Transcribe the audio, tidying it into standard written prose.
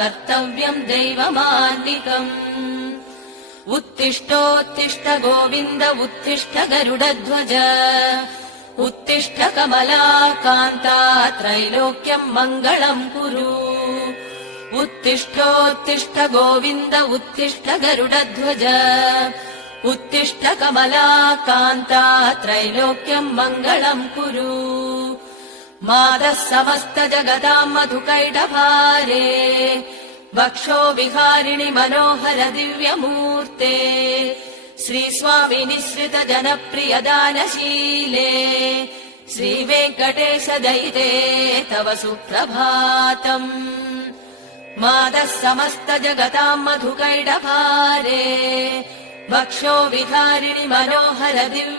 कर्तव्यम् दैवमान्निकम्। उत्तिष्ठोत्तिष्ठ गोविन्द उत्तिष्ठ गरुडध्वज उत्तिष्ठ कमलाकान्ता त्रैलोक्यम् मङ्गलम् कुरु। उत्तिष्ठोत्तिष्ठ गोविन्द उत्तिष्ठ गरुडध्वज उत्तिष्ठ कमलाकान्ता त्रैलोक्यम् मङ्गलम् कुरु। मातः समस्त जगताम् मधुकैटभारे वक्षो विहारिणि मनोहर दिव्यमूर्ते श्रीस्वामि निःसृत जनप्रिय दानशीले श्रीवेङ्कटेश दयिते तव सुप्रभातम्। मातः समस्त जगताम् मधुकैटभारे वक्षो विहारिणि मनोहर दिव्य